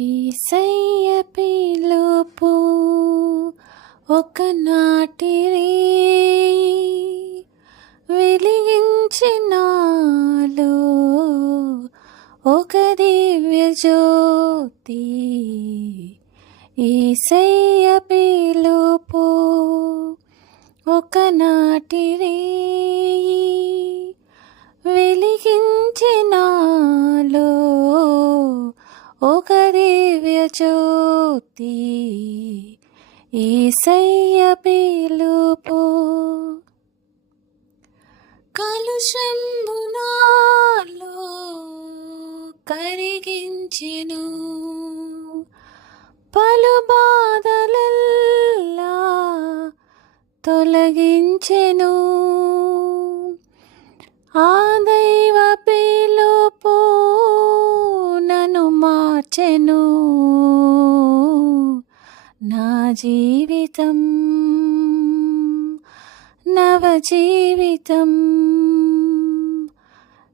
ఈసయ్య పిలుపు ఒకనాటి వెలిగించినాలో ఒక దివ్య జ్యోతి. ఈసయ్య పిలుపు ఒకనాటి వెలిగించినాలో దివ్య జ్యోతి ఈసయ్య పిలుపు. కలుషంబునాలో కరిగించెను. పలు బాధలల్లా తొలగించెను. ఆదై నా జీవితం నవ జీవితం.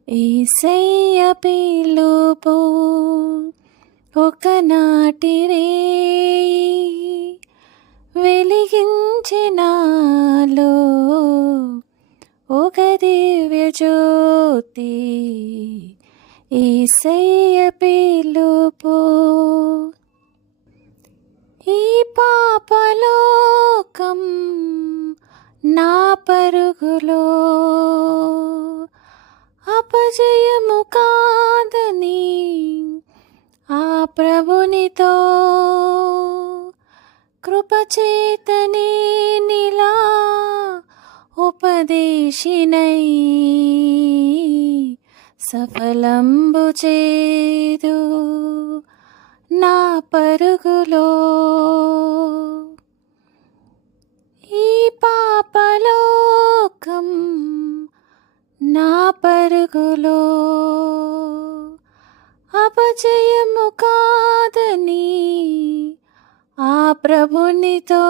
ఈసయ్య పిలుపు ఒకనాటి వెలిగించినాలో ఒక దివ్య జ్యోతి ఈసయ్య పిలుపు. ఈ పాపలోకం నా పరుగులో. అపజయము కాదని ఆ ప్రభునితో. కృపచేతనే నిలా ఉపదేశినై. సఫలంబు చేదు నా పరుగులో. ఈ పాపలోకం నా పరుగులో. అపజయము కాదని ఆ ప్రభునితో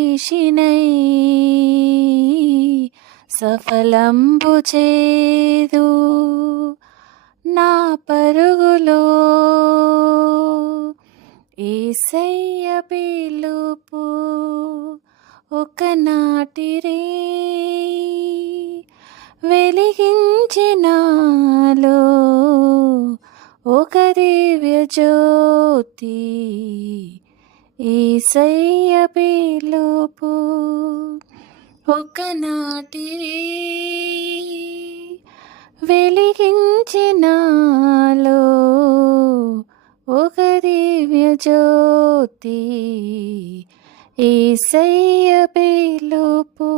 ఉపదేశినై సఫలంబు చేదు నా పరుగులో ఈసయ్య పిలుపు ఒకనాటి రే వెలిగించినాలో ఒక దివ్య జ్యోతి, ఏసయ్య పిలుపు ఒకనాటి వెలిగించినాలో ఒక దివ్య జ్యోతి, ఏసయ్య పిలుపు